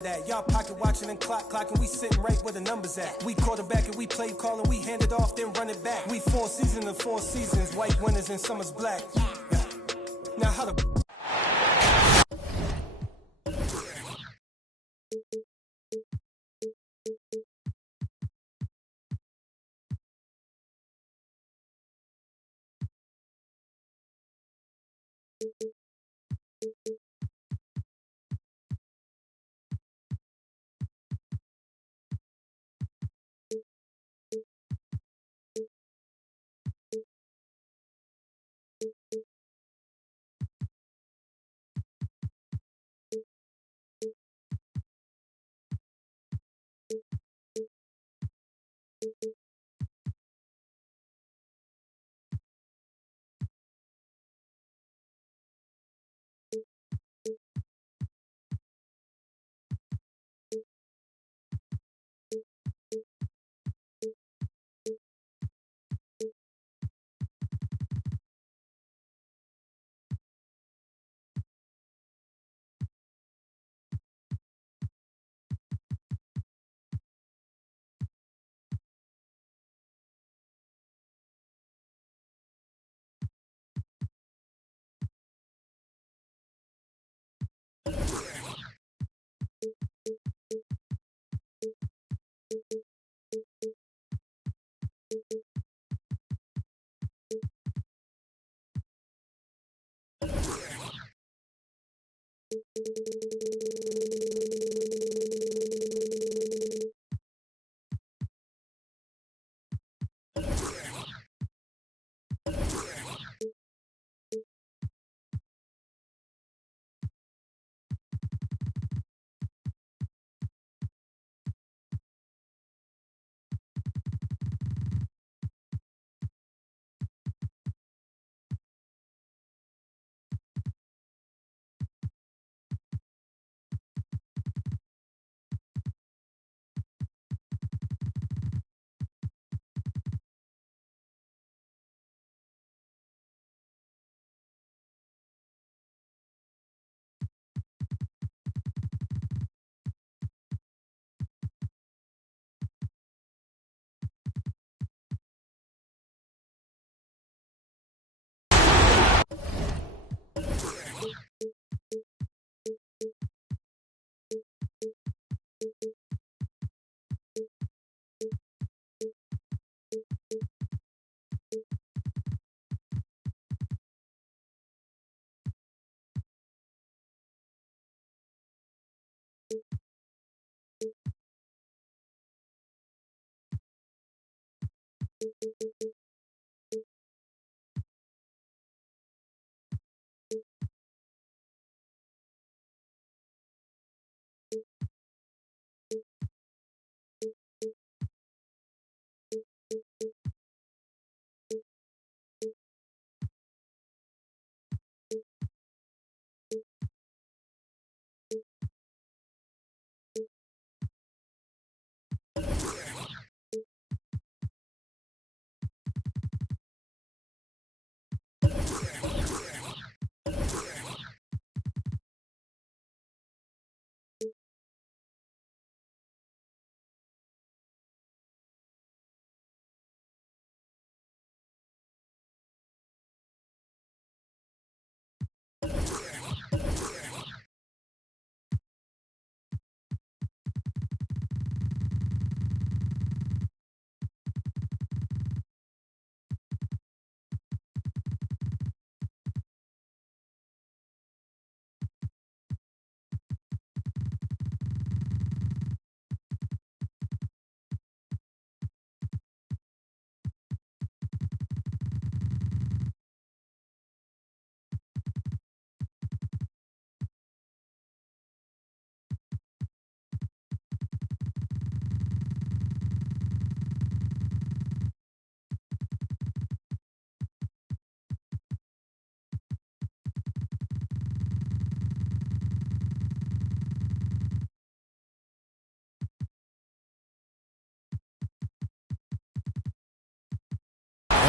That y'all pocket watching and clocking, we sitting right where the numbers at. We quarterback and we play call and we hand it off, then run it back. We 4 seasons and 4 seasons, white winners and summer's black. Yeah. Now how the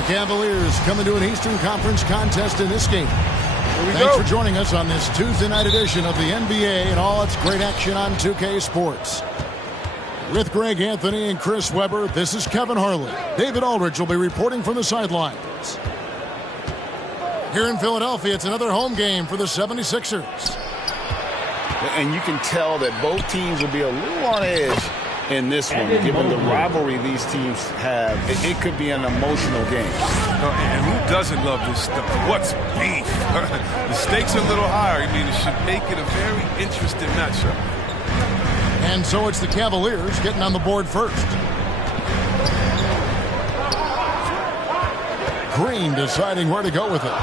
Cavaliers coming to an Eastern Conference contest in this game. Thanks for joining us on this Tuesday night edition of the NBA and all its great action on 2K Sports. With Greg Anthony and Chris Webber, this is Kevin Harlan. David Aldridge will be reporting from the sidelines. Here in Philadelphia, it's another home game for the 76ers. And you can tell that both teams will be a little on edge in this one, given the rivalry these teams have. It could be an emotional game. And who doesn't love this stuff? What's beef? The stakes are a little higher. I mean, it should make it a very interesting matchup. And so it's the Cavaliers getting on the board first. Green deciding where to go with it.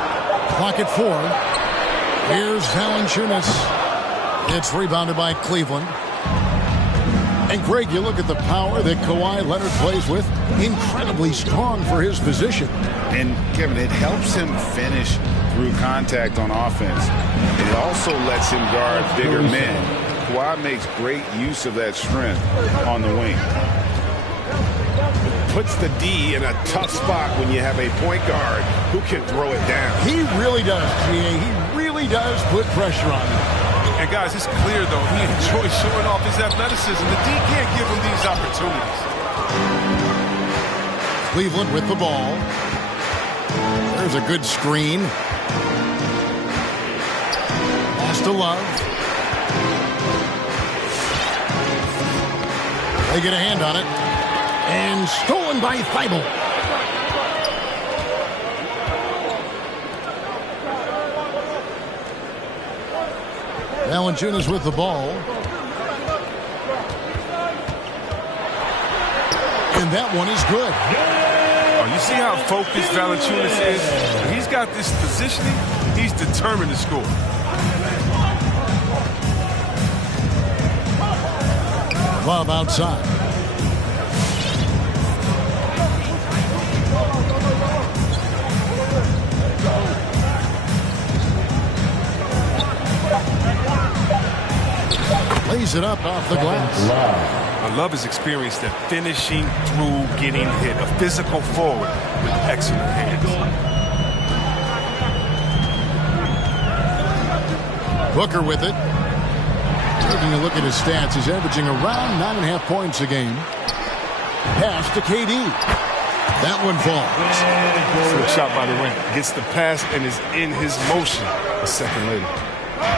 Clock at 4. Here's Valanciunas. It's rebounded by Cleveland. And Greg, you look at the power that Kawhi Leonard plays with, incredibly strong for his position. And Kevin, it helps him finish through contact on offense. It also lets him guard bigger men. Kawhi makes great use of that strength on the wing. Puts the D in a tough spot when you have a point guard who can throw it down. He really does, G.A. He really does put pressure on him. And guys, it's clear, though, he enjoys showing off his athleticism. The D can't give him these opportunities. Cleveland with the ball. There's a good screen. Pass to Love. They get a hand on it. And stolen by Thibault. Valanciunas with the ball. And that one is good. Oh, you see how focused Valanciunas is? When he's got this positioning, he's determined to score. Love outside. Lays it up off the glass. Love has experienced that finishing through getting hit. A physical forward with excellent hands. Booker with it. Taking a look at his stats, he's averaging around 9.5 points a game. Pass to KD. That one falls. Slip shot by the rim. Gets the pass and is in his motion a second later.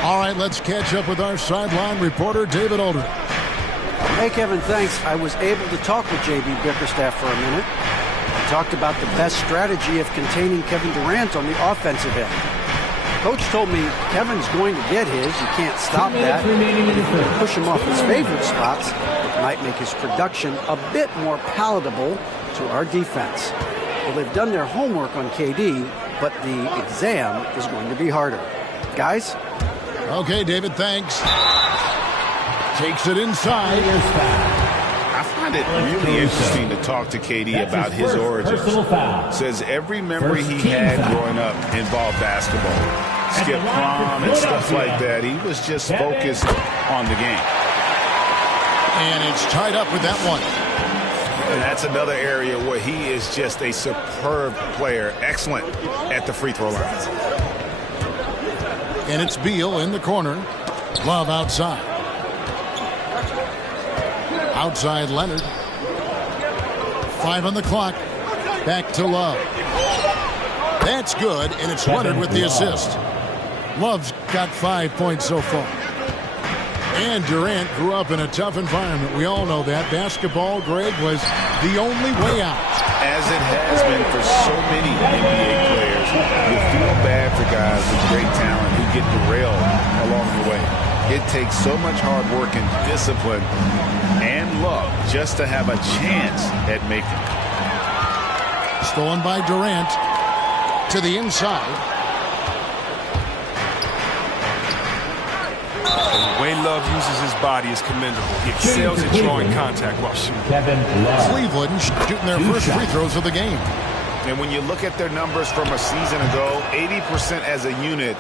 All right, let's catch up with our sideline reporter, David Aldridge. Hey, Kevin, thanks. I was able to talk with J.B. Bickerstaff for a minute. He talked about the best strategy of containing Kevin Durant on the offensive end. Coach told me Kevin's going to get his. You can't stop that. Push him off his favorite spots. It might make his production a bit more palatable to our defense. Well, they've done their homework on KD, but the exam is going to be harder. Guys? Okay, David, thanks. Takes it inside. I find it really interesting to talk to KD about his origins. Says every memory he had growing up involved basketball. Skip prom and stuff like that. He was just focused on the game. And it's tied up with that one. And that's another area where he is just a superb player. Excellent at the free throw line. And it's Beal in the corner. Love outside. Outside Leonard. 5 on the clock. Back to Love. That's good, and it's Leonard with the assist. Love's got 5 points so far. And Durant grew up in a tough environment. We all know that. Basketball, Greg, was the only way out. As it has been for so many NBA players, you feel bad for guys with great talent who get derailed along the way. It takes so much hard work and discipline and luck just to have a chance at making it. Stolen by Durant to the inside. The way Love uses his body is commendable. He excels at drawing contact while shooting. Cleveland shooting their first free throws of the game. And when you look at their numbers from a season ago, 80% as a unit,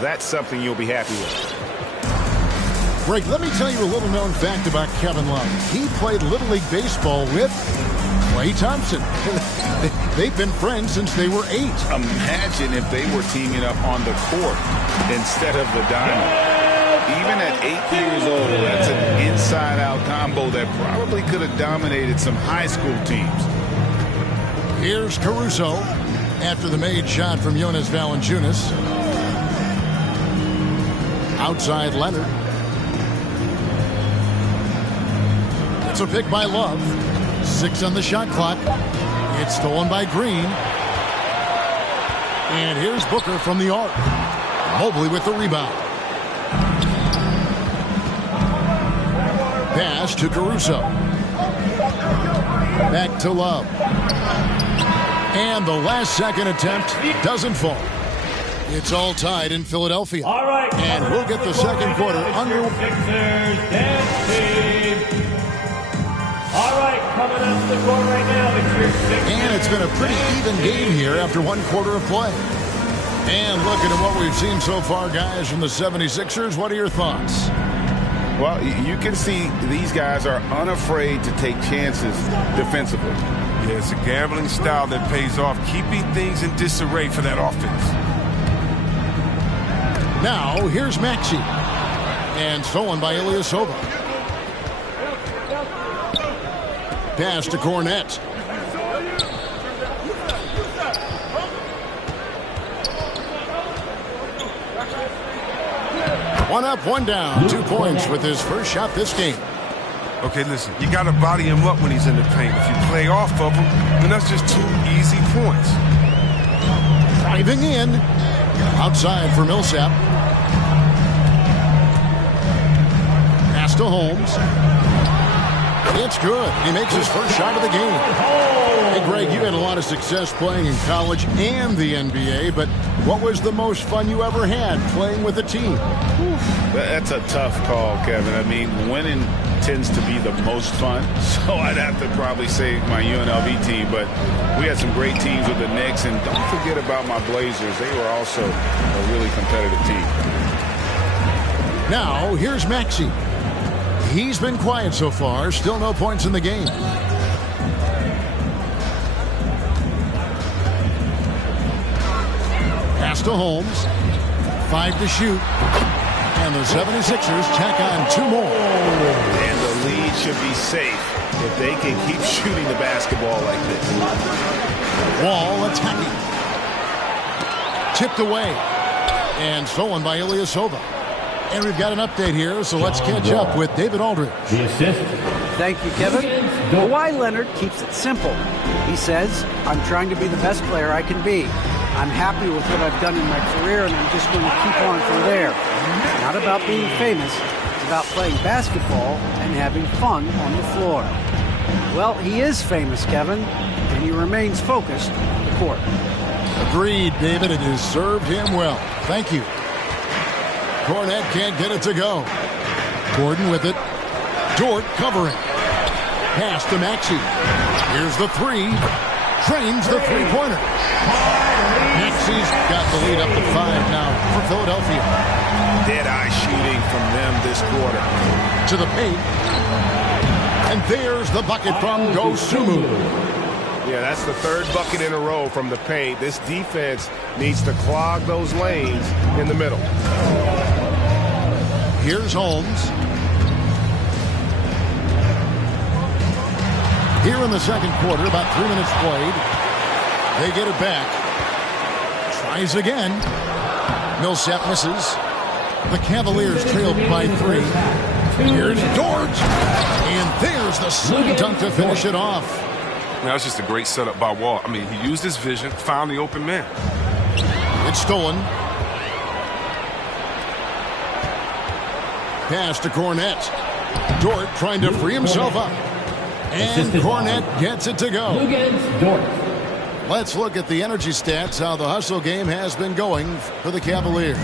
that's something you'll be happy with. Greg, let me tell you a little known fact about Kevin Love. He played Little League Baseball with Klay Thompson. They've been friends since they were 8. Imagine if they were teaming up on the court instead of the diamond. Even at 8 years old, that's an inside-out combo that probably could have dominated some high school teams. Here's Caruso after the made shot from Jonas Valanciunas. Outside Leonard. It's a pick by Love. 6 on the shot clock. It's stolen by Green. And here's Booker from the arc. Mobley with the rebound. Pass to Caruso. Back to Love. And the last second attempt doesn't fall. It's all tied in Philadelphia. All right. And we'll get the second quarter under. Sixers dance team. All right, coming up to the court right now, it's your Sixers. And it's been a pretty even game here after 1 quarter of play. And looking at what we've seen so far, guys, from the 76ers, what are your thoughts? Well, you can see these guys are unafraid to take chances defensively. Yeah, it's a gambling style that pays off, keeping things in disarray for that offense. Now, here's Maxey. And stolen by Ilyasova. Pass to Cornette. One up, one down. 2 points with his first shot this game. Okay, listen, you got to body him up when he's in the paint. If you play off of him, then that's just 2 easy points. Driving in. Outside for Millsap. Pass to Holmes. It's good. He makes his first shot of the game. Hey, Greg, you had a lot of success playing in college and the NBA, but what was the most fun you ever had playing with a team? That's a tough call, Kevin. I mean, winning tends to be the most fun, so I'd have to probably say my UNLV team, but we had some great teams with the Knicks, and don't forget about my Blazers. They were also a really competitive team. Now, here's Maxey. He's been quiet so far. Still no points in the game. Pass to Holmes. 5 to shoot. And the 76ers tack on 2 more. And the lead should be safe if they can keep shooting the basketball like this. Wall attacking. Tipped away. And stolen by Ilyasova. And we've got an update here, so let's catch up with David Aldridge. The assist. Thank you, Kevin. Kawhi Leonard keeps it simple. He says, I'm trying to be the best player I can be. I'm happy with what I've done in my career, and I'm just going to keep on from there. It's not about being famous. It's about playing basketball and having fun on the floor. Well, he is famous, Kevin, and he remains focused on the court. Agreed, David. It has served him well. Thank you. Cornette can't get it to go. Gordon with it. Dort covering. Pass to Maxey. Here's the 3. Trains the 3-pointer. Maxey's got the lead up to 5 now for Philadelphia. Dead-eye shooting from them this quarter. To the paint. And there's the bucket from Dosunmu. Yeah, that's the 3rd bucket in a row from the paint. This defense needs to clog those lanes in the middle. Here's Holmes. Here in the second quarter, about 3 minutes played. They get it back. Tries again. Millsap misses. The Cavaliers trailed by 3. Here's Dort. And there's the slam dunk to finish it off. Now, it's just a great setup by Wall. I mean, he used his vision, found the open man. It's stolen. Pass to Cornette. Dort trying to free himself up. And Cornette gets it to go. Let's look at the energy stats, how the hustle game has been going for the Cavaliers.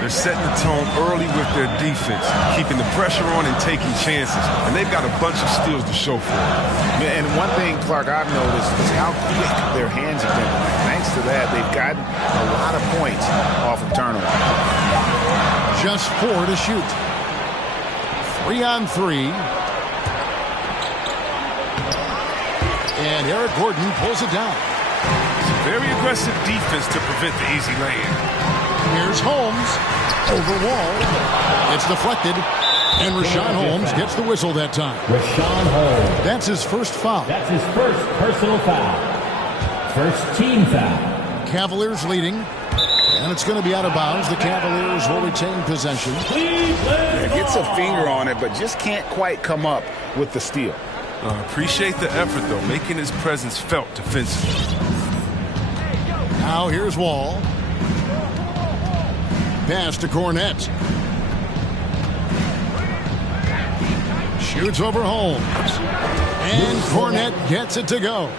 They're setting the tone early with their defense, keeping the pressure on and taking chances. And they've got a bunch of steals to show for it. And one thing, Clark, I've noticed is how quick their hands have been. Thanks to that, they've gotten a lot of points off of turnovers. Just 4 to shoot. 3 on 3. And Eric Gordon pulls it down. Very aggressive defense to prevent the easy lay-in. Here's Holmes over Wall. It's deflected. And Richaun Holmes gets the whistle that time. Richaun Holmes. That's his first foul. That's his first personal foul. First team foul. Cavaliers leading. And it's going to be out of bounds. The Cavaliers will retain possession. Yeah, gets a finger on it, but just can't quite come up with the steal. Appreciate the effort, though, making his presence felt defensively. Now here's Wall. Pass to Cornette. Shoots over Holmes. And Cornette gets it to go.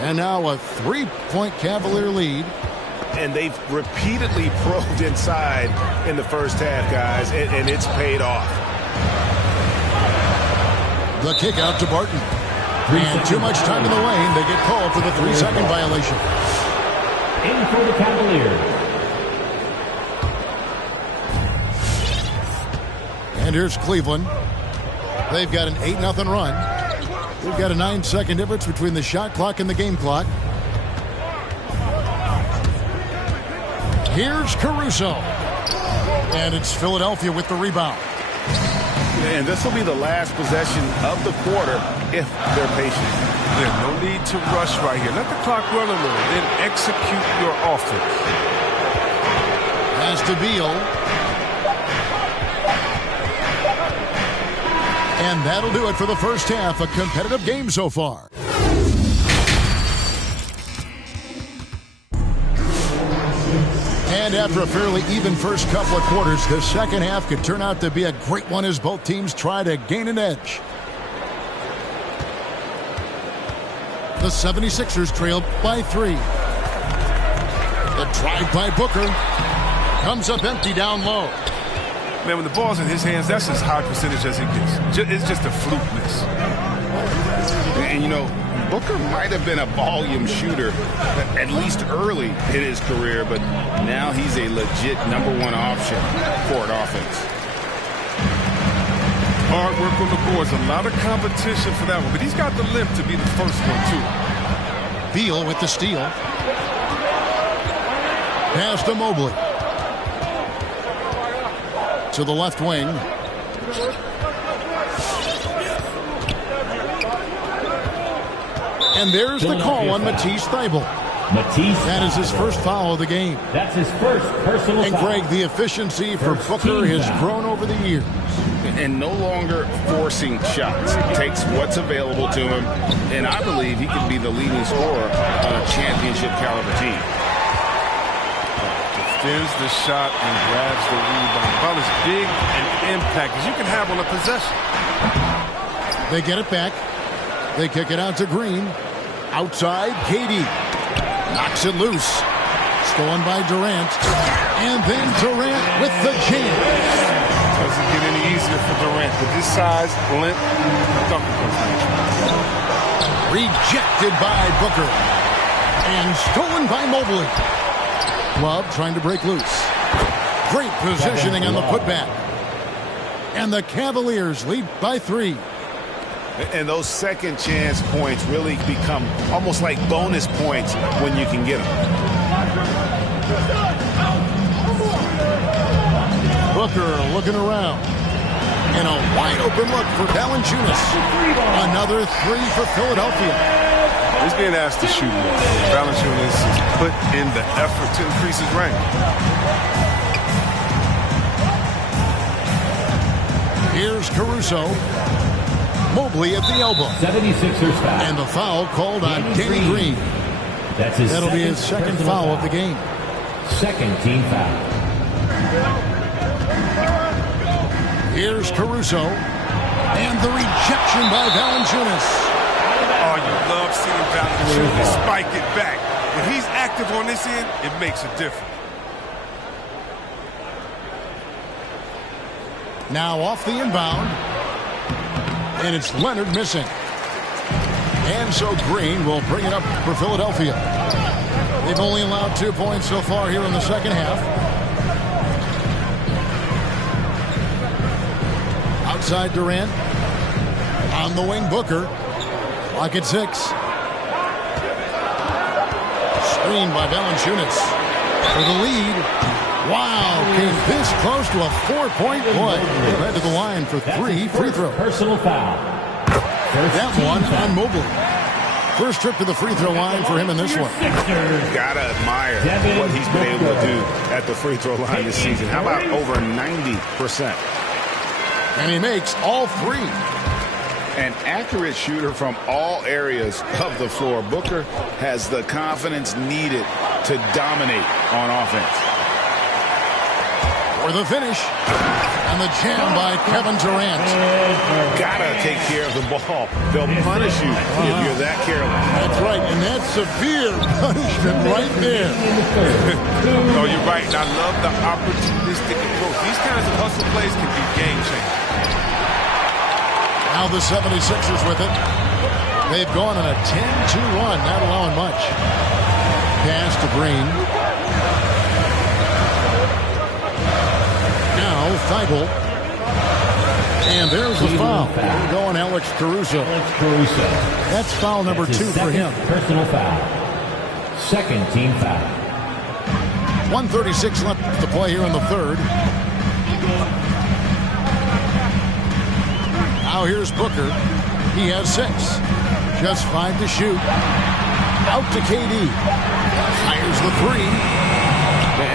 And now a 3-point Cavalier lead. And they've repeatedly probed inside in the first half, guys, and it's paid off. The kick out to Barton. And too much time in the lane. They get called for the 3-second violation. In for the Cavaliers. And here's Cleveland. They've got an 8-0 run. They've got a 9-second difference between the shot clock and the game clock. Here's Caruso. And it's Philadelphia with the rebound. And this will be the last possession of the quarter if they're patient. Yeah, no need to rush right here. Let the clock run a little, then execute your offense. Pass to Beal. And that'll do it for the first half. A competitive game so far. And after a fairly even first couple of quarters, the second half could turn out to be a great one as both teams try to gain an edge. The 76ers trail by 3. The drive by Booker comes up empty down low. Man, when the ball's in his hands, that's as high percentage as it gets. It's just a fluke miss. And, you know, Booker might have been a volume shooter, at least early in his career, but now he's a legit #1 option for an offense. Hard work on the boards. A lot of competition for that one, but he's got the lift to be the first one, too. Beal with the steal. Pass to Mobley. To the left wing. And there's the call on Matisse Thybulle. That is his first foul of the game. That's his first personal and foul. Greg, the efficiency for Booker has grown over the years. And no longer forcing shots. Takes what's available to him, and I believe he can be the leading scorer on a championship caliber team. Defends the shot and grabs the rebound. About as big an impact as you can have on a possession. They get it back. They kick it out to Green. Outside, KD knocks it loose. Stolen by Durant. And then Durant with the jam. Doesn't get any easier for Durant. With this size, length, rejected by Booker. And stolen by Mobley. Love trying to break loose. Great positioning on the putback. And the Cavaliers lead by 3. And those second chance points really become almost like bonus points when you can get them. Booker looking around. And a wide open look for Valanciunas. Another 3 for Philadelphia. He's being asked to shoot more. Valanciunas has put in the effort to increase his rank. Here's Caruso. Mobley at the elbow. 76ers foul. And the foul called on Danny Green. That'll be his second foul of the game. Second team foul. Here's Caruso. And the rejection by Valanciunas. Oh, you love seeing Valanciunas spike it back. If he's active on this end, it makes a difference. Now off the inbound. And it's Leonard missing. And so Green will bring it up for Philadelphia. They've only allowed 2 points so far here in the second half. Outside Durant. On the wing, Booker. Clock at 6. Screen by Valanciunas for the lead. Wow, came this close to a 4-point play. Led to the line for 3 free throws. Personal foul. That one on Mobley. First trip to the free throw line for him in this one. Gotta admire what he's been able to do at the free throw line this season. How about over 90%? And he makes all 3. An accurate shooter from all areas of the floor. Booker has the confidence needed to dominate on offense. For the finish. And the jam by Kevin Durant. Gotta take care of the ball. They'll punish you if you're that careless. That's right, and that's severe punishment right there. No, you're right. And I love the opportunistic approach. These kinds of hustle plays can be game changers. Now the 76ers with it. They've gone on a 10-2 run, not allowing much. Pass to Green. Now Thibault. And there's the foul. We're going Alex Caruso. That's foul number 2 for him. Personal foul. Second team foul. 1:36 left to play here in the third. Now here's Booker. He has 6. Just 5 to shoot. Out to KD. Fires the 3.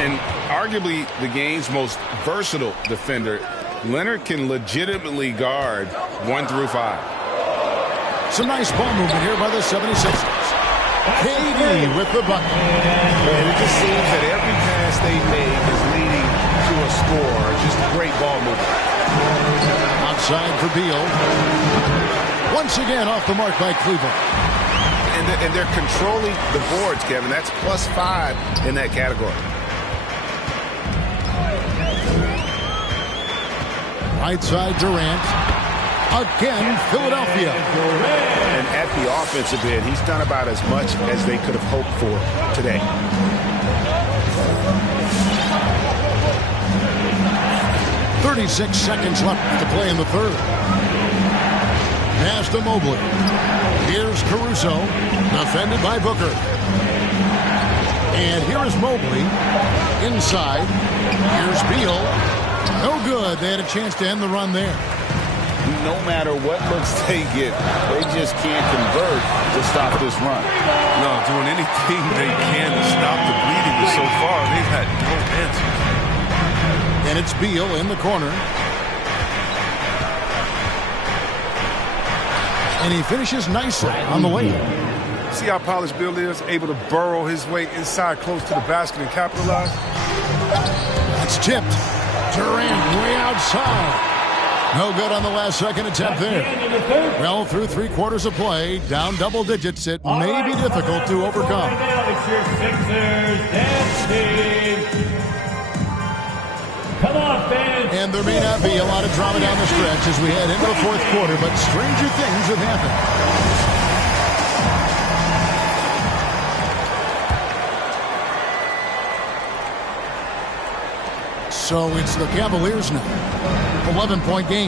And arguably the game's most versatile defender, Leonard can legitimately guard 1 through 5. Some nice ball movement here by the 76ers. KD with the bucket. And it just seems that every pass they make is leading to a score. Just great ball movement. Outside for Beal. Once again off the mark by Cleveland. And they're controlling the boards, Kevin. That's +5 in that category. Right side Durant. Again, Philadelphia. And at the offensive end, he's done about as much as they could have hoped for today. .36 seconds left to play in the third. Pass to Mobley. Here's Caruso, defended by Booker. And here is Mobley inside. Here's Beal. No good. They had a chance to end the run there. No matter what looks they get, they just can't convert to stop this run. No, doing anything they can to stop the bleeding, but so far they've had no answer. And it's Beal in the corner. And he finishes nicely on the way. See how polished Bill is, able to burrow his way inside close to the basket and capitalize? That's tipped. Durant way outside. No good on the last second attempt there. Well, through 3/4 of play, down double digits, it may be difficult to overcome. Now it's your Sixers dance team. Come on, fans. And there may not be a lot of drama down the stretch as we head into the 4th quarter, but stranger things have happened. So it's the Cavaliers now. 11-point game.